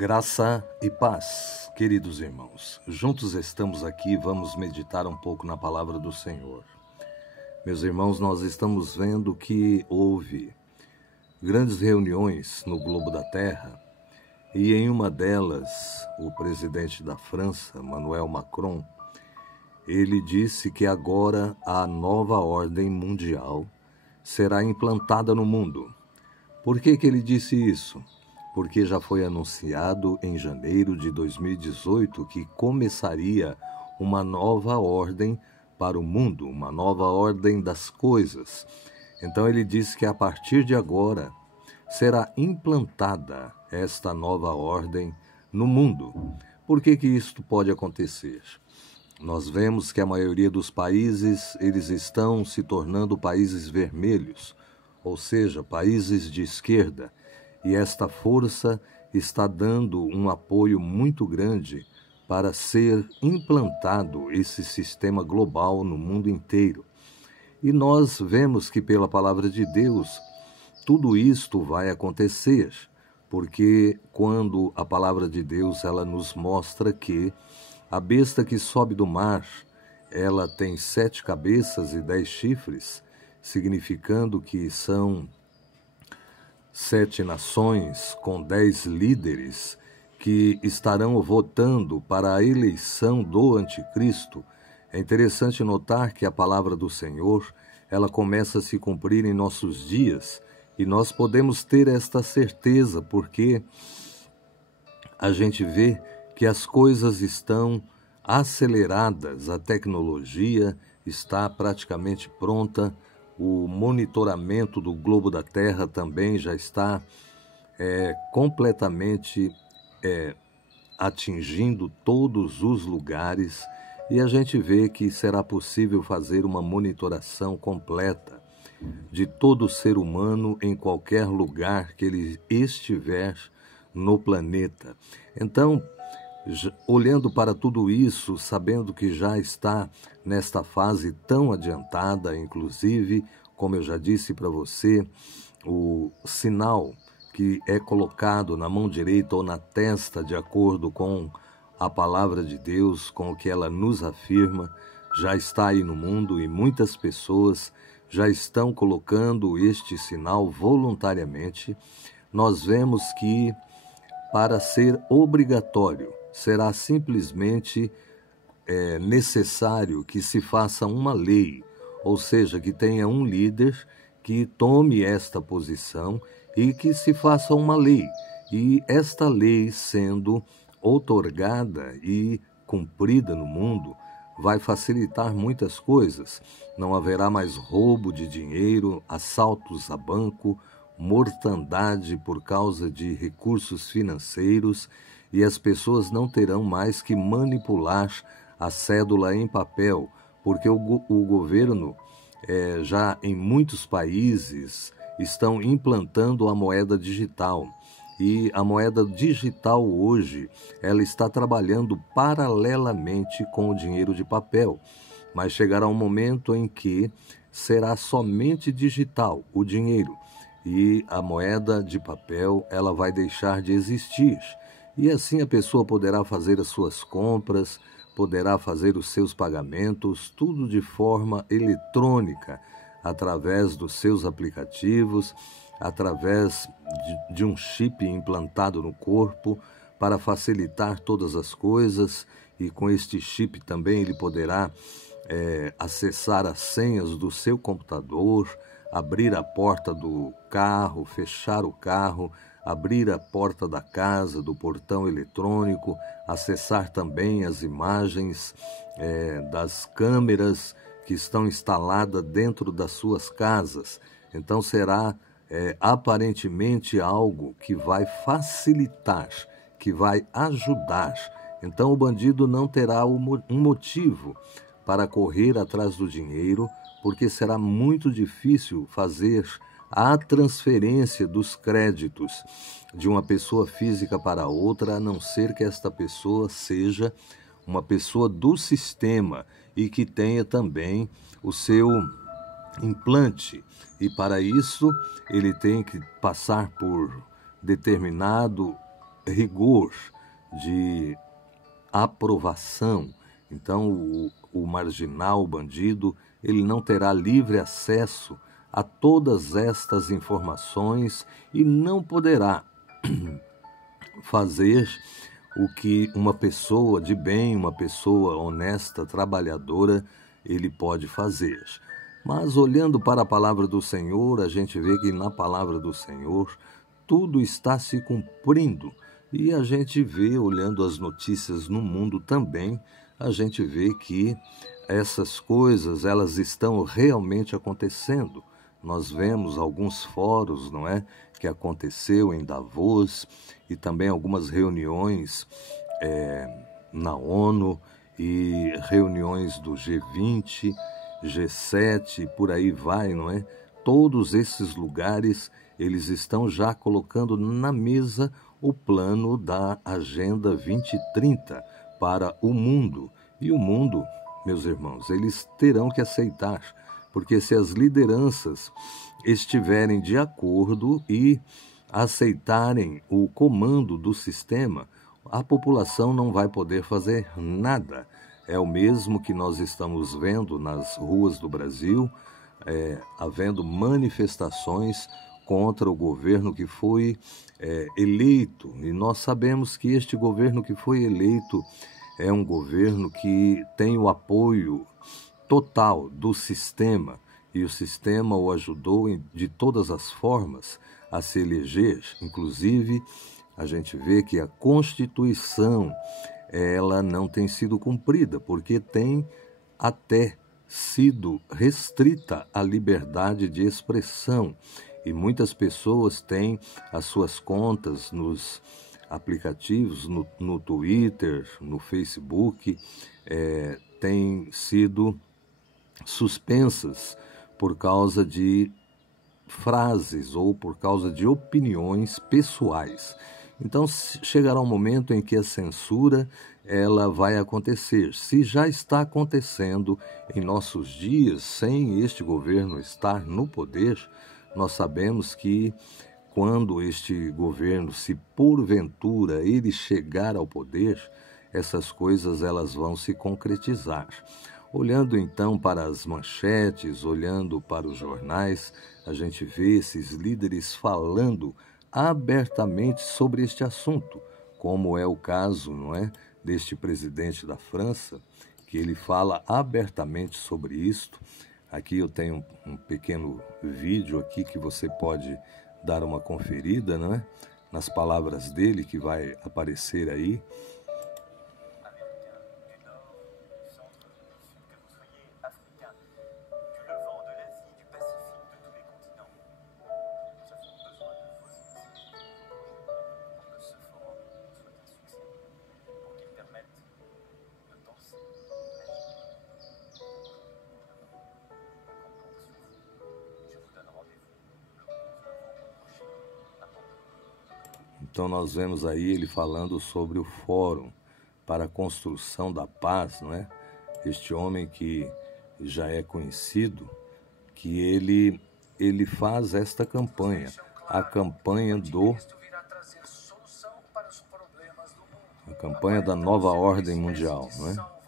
Graça e paz, queridos irmãos. Juntos estamos aqui, vamos meditar um pouco na palavra do Senhor. Meus irmãos, nós estamos vendo que houve grandes reuniões no globo da Terra e em uma delas, o presidente da França, Emmanuel Macron, ele disse que agora a nova ordem mundial será implantada no mundo. Por que ele disse isso? Porque já foi anunciado em janeiro de 2018 que começaria uma nova ordem para o mundo, uma nova ordem das coisas. Então ele disse que a partir de agora será implantada esta nova ordem no mundo. Por que isto pode acontecer? Nós vemos que a maioria dos países, eles estão se tornando países vermelhos, ou seja, países de esquerda. E esta força está dando um apoio muito grande para ser implantado esse sistema global no mundo inteiro. E nós vemos que pela palavra de Deus, tudo isto vai acontecer, porque quando a palavra de Deus ela nos mostra que a besta que sobe do mar, ela tem 7 cabeças e 10 chifres, significando que são 7 nações com 10 líderes que estarão votando para a eleição do anticristo. É interessante notar que a palavra do Senhor, ela começa a se cumprir em nossos dias e nós podemos ter esta certeza porque a gente vê que as coisas estão aceleradas, a tecnologia está praticamente pronta. O monitoramento do globo da Terra também já está completamente atingindo todos os lugares e a gente vê que será possível fazer uma monitoração completa de todo ser humano em qualquer lugar que ele estiver no planeta. Então, olhando para tudo isso, sabendo que já está nesta fase tão adiantada, inclusive, como eu já disse para você, o sinal que é colocado na mão direita ou na testa, de acordo com a palavra de Deus, com o que ela nos afirma, já está aí no mundo e muitas pessoas já estão colocando este sinal voluntariamente. Nós vemos que para ser obrigatório, será simplesmente necessário que se faça uma lei, ou seja, que tenha um líder que tome esta posição e que se faça uma lei. E esta lei sendo outorgada e cumprida no mundo, vai facilitar muitas coisas. Não haverá mais roubo de dinheiro, assaltos a banco, mortandade por causa de recursos financeiros e as pessoas não terão mais que manipular a cédula em papel, porque o governo já em muitos países estão implantando a moeda digital. E a moeda digital hoje, ela está trabalhando paralelamente com o dinheiro de papel. Mas chegará um momento em que será somente digital o dinheiro. E a moeda de papel, ela vai deixar de existir. E assim a pessoa poderá fazer as suas compras, poderá fazer os seus pagamentos, tudo de forma eletrônica, através dos seus aplicativos, através de um chip implantado no corpo para facilitar todas as coisas, e com este chip também ele poderá acessar as senhas do seu computador, abrir a porta do carro, fechar o carro, abrir a porta da casa, do portão eletrônico, acessar também as imagens das câmeras que estão instaladas dentro das suas casas. Então será aparentemente algo que vai facilitar, que vai ajudar. Então o bandido não terá um motivo para correr atrás do dinheiro, porque será muito difícil fazer a transferência dos créditos de uma pessoa física para outra, a não ser que esta pessoa seja uma pessoa do sistema e que tenha também o seu implante. E para isso ele tem que passar por determinado rigor de aprovação. Então, o marginal, o bandido, ele não terá livre acesso a todas estas informações e não poderá fazer o que uma pessoa de bem, uma pessoa honesta, trabalhadora, ele pode fazer. Mas olhando para a palavra do Senhor, a gente vê que na palavra do Senhor tudo está se cumprindo. E a gente vê, olhando as notícias no mundo também, a gente vê que essas coisas, elas estão realmente acontecendo. Nós vemos alguns fóruns, não é, que aconteceu em Davos e também algumas reuniões na ONU e reuniões do G20, G7, por aí vai, não é? Todos esses lugares, eles estão já colocando na mesa o plano da Agenda 2030 para o mundo. E o mundo, meus irmãos, eles terão que aceitar, porque se as lideranças estiverem de acordo e aceitarem o comando do sistema, a população não vai poder fazer nada. É o mesmo que nós estamos vendo nas ruas do Brasil, havendo manifestações contra o governo que foi eleito. E nós sabemos que este governo que foi eleito é um governo que tem o apoio total do sistema, e o sistema o ajudou de todas as formas a se eleger. Inclusive, a gente vê que a Constituição, ela não tem sido cumprida, porque tem até sido restrita a liberdade de expressão. E muitas pessoas têm as suas contas nos aplicativos, no Twitter, no Facebook, têm sido suspensas por causa de frases ou por causa de opiniões pessoais. Então chegará um momento em que a censura ela vai acontecer. Se já está acontecendo em nossos dias, sem este governo estar no poder, nós sabemos que quando este governo, se porventura ele chegar ao poder, essas coisas elas vão se concretizar. Olhando então para as manchetes, olhando para os jornais, a gente vê esses líderes falando abertamente sobre este assunto, como é o caso, não é, deste presidente da França, que ele fala abertamente sobre isto. Aqui eu tenho um pequeno vídeo aqui que você pode dar uma conferida, não é, nas palavras dele que vai aparecer aí. Então nós vemos aí ele falando sobre o Fórum para a Construção da Paz, não é? Este homem que já é conhecido, que ele faz esta campanha, a campanha da nova ordem mundial, não é?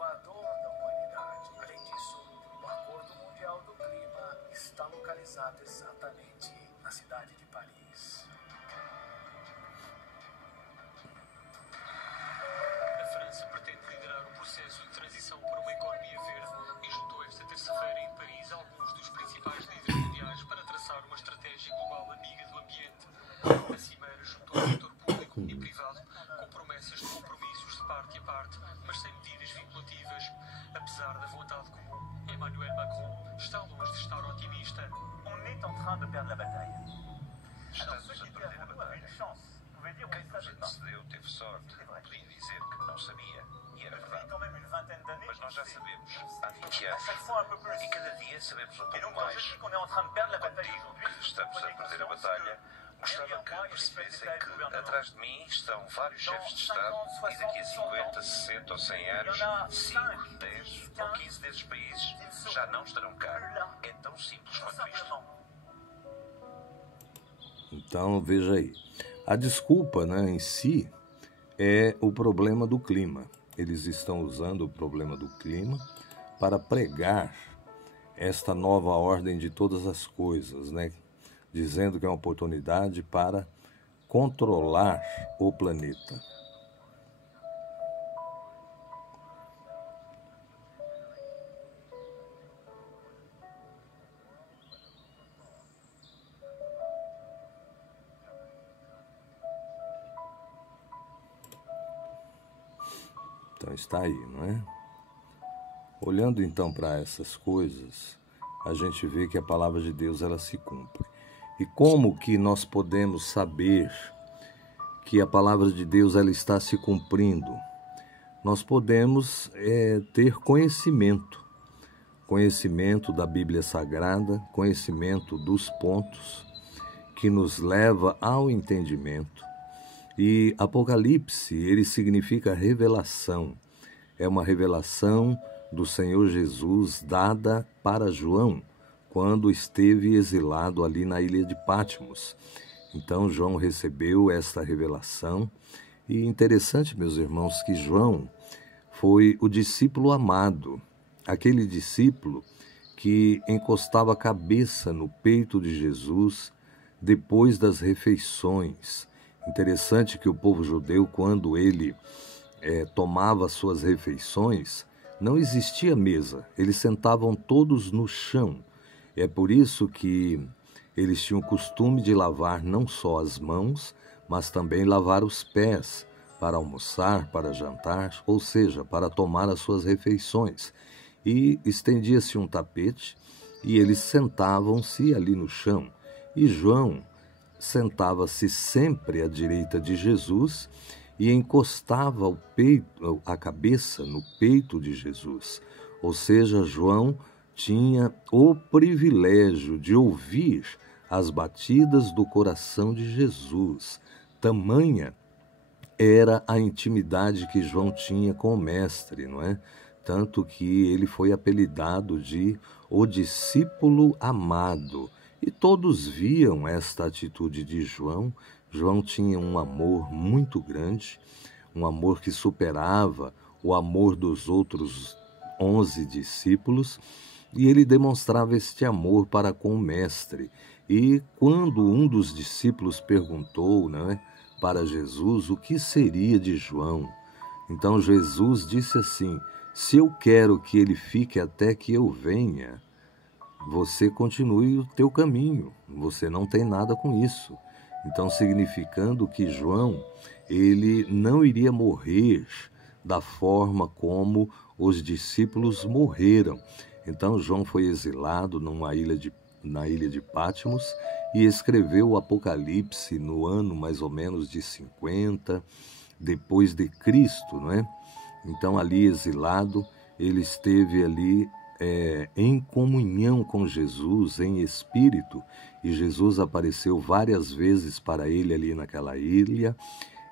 A cimeira juntou o setor público e privado com promessas de compromissos de parte a parte, mas sem medidas vinculativas. Apesar da vontade comum, Emmanuel Macron está longe de estar otimista. On est en train de perdre la bataille. Estamos a perder a batalha. Quem nos antecedeu teve sorte. Podia dizer que não sabia. E era verdade. Mas nós já sabemos há 20 anos. E cada dia sabemos um pouco mais. Contigo, que estamos a perder a batalha, gostava que percebessem que atrás de mim estão vários chefes de Estado e daqui a 50, 60 ou 100 anos, 5, 10 ou 15 desses países já não estarão cá. É tão simples quanto isto. Então, veja aí. A desculpa, né, em si, é o problema do clima. Eles estão usando o problema do clima para pregar esta nova ordem de todas as coisas, né? Dizendo que é uma oportunidade para controlar o planeta. Então está aí, não é? Olhando então para essas coisas, a gente vê que a palavra de Deus ela se cumpre. E como que nós podemos saber que a palavra de Deus ela está se cumprindo? Nós podemos ter conhecimento da Bíblia Sagrada, conhecimento dos pontos que nos leva ao entendimento. E Apocalipse, ele significa revelação. É uma revelação do Senhor Jesus dada para João, quando esteve exilado ali na ilha de Patmos. Então João recebeu esta revelação. E interessante, meus irmãos, que João foi o discípulo amado, aquele discípulo que encostava a cabeça no peito de Jesus depois das refeições. Interessante que o povo judeu, quando ele tomava suas refeições, não existia mesa, eles sentavam todos no chão. É por isso que eles tinham o costume de lavar não só as mãos, mas também lavar os pés, para almoçar, para jantar, ou seja, para tomar as suas refeições. E estendia-se um tapete e eles sentavam-se ali no chão. E João sentava-se sempre à direita de Jesus e encostava a cabeça no peito de Jesus. Ou seja, João tinha o privilégio de ouvir as batidas do coração de Jesus. Tamanha era a intimidade que João tinha com o Mestre, não é? Tanto que ele foi apelidado de o discípulo amado. E todos viam esta atitude de João. João tinha um amor muito grande, um amor que superava o amor dos outros 11 discípulos, e ele demonstrava este amor para com o Mestre. E quando um dos discípulos perguntou, para Jesus o que seria de João, então Jesus disse assim: se eu quero que ele fique até que eu venha, você continue o teu caminho, você não tem nada com isso. Então, significando que João, ele não iria morrer da forma como os discípulos morreram. Então, João foi exilado na ilha de Patmos e escreveu o Apocalipse no ano mais ou menos de 50 depois de Cristo, não é? Então, ali exilado, ele esteve ali em comunhão com Jesus, em espírito, e Jesus apareceu várias vezes para ele ali naquela ilha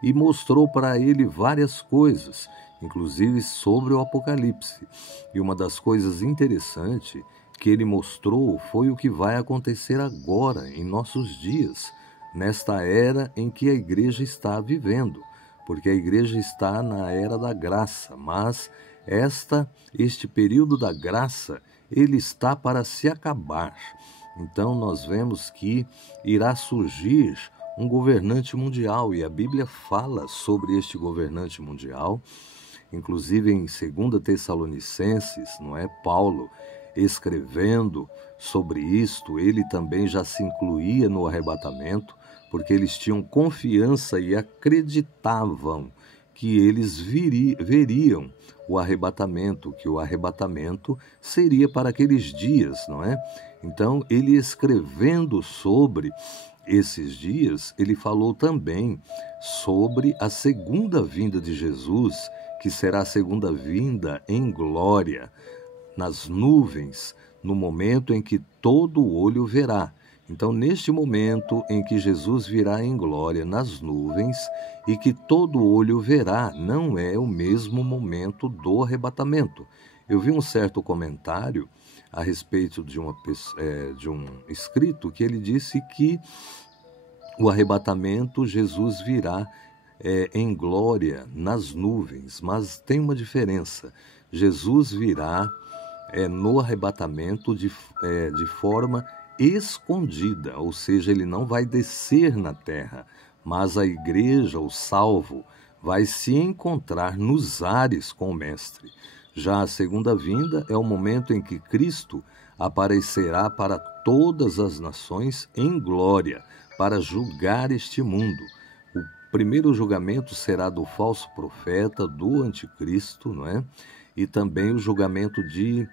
e mostrou para ele várias coisas, inclusive sobre o Apocalipse. E uma das coisas interessantes que ele mostrou foi o que vai acontecer agora, em nossos dias, nesta era em que a igreja está vivendo, porque a igreja está na era da graça, mas este período da graça, ele está para se acabar. Então nós vemos que irá surgir um governante mundial, e a Bíblia fala sobre este governante mundial, inclusive em 2 Tessalonicenses, não é? Paulo escrevendo sobre isto, ele também já se incluía no arrebatamento, porque eles tinham confiança e acreditavam que eles veriam o arrebatamento, que o arrebatamento seria para aqueles dias, não é? Então, ele escrevendo sobre esses dias, ele falou também sobre a segunda vinda de Jesus, que será a segunda vinda em glória, nas nuvens, no momento em que todo olho verá. Então, neste momento em que Jesus virá em glória nas nuvens e que todo olho verá, não é o mesmo momento do arrebatamento. Eu vi um certo comentário a respeito de um escrito que ele disse que o arrebatamento, Jesus virá em glória nas nuvens, mas tem uma diferença. Jesus virá no arrebatamento de forma escondida, ou seja, ele não vai descer na terra, mas a igreja, o salvo, vai se encontrar nos ares com o Mestre. Já a segunda vinda é o momento em que Cristo aparecerá para todas as nações em glória, para julgar este mundo. O primeiro julgamento será do falso profeta, do anticristo, não é? E também o julgamento de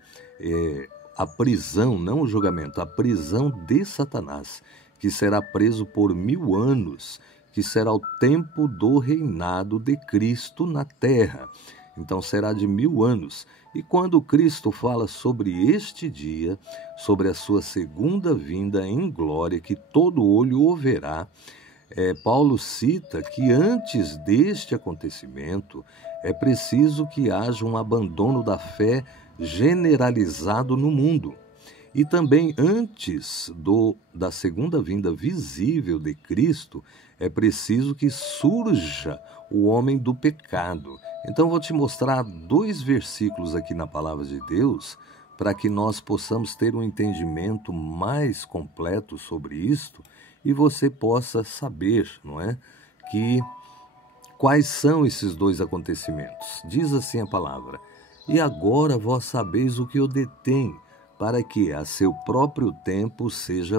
a prisão, não o julgamento, a prisão de Satanás, que será preso por 1000 anos, que será o tempo do reinado de Cristo na terra. Então será de 1000 anos. E quando Cristo fala sobre este dia, sobre a sua segunda vinda em glória, que todo olho o verá, Paulo cita que antes deste acontecimento é preciso que haja um abandono da fé generalizado no mundo. E também antes da segunda vinda visível de Cristo, é preciso que surja o homem do pecado. Então vou te mostrar 2 versículos aqui na palavra de Deus, para que nós possamos ter um entendimento mais completo sobre isto e você possa saber, não é, quais são esses 2 acontecimentos. Diz assim a palavra: e agora vós sabeis o que eu detém, para que a seu próprio tempo seja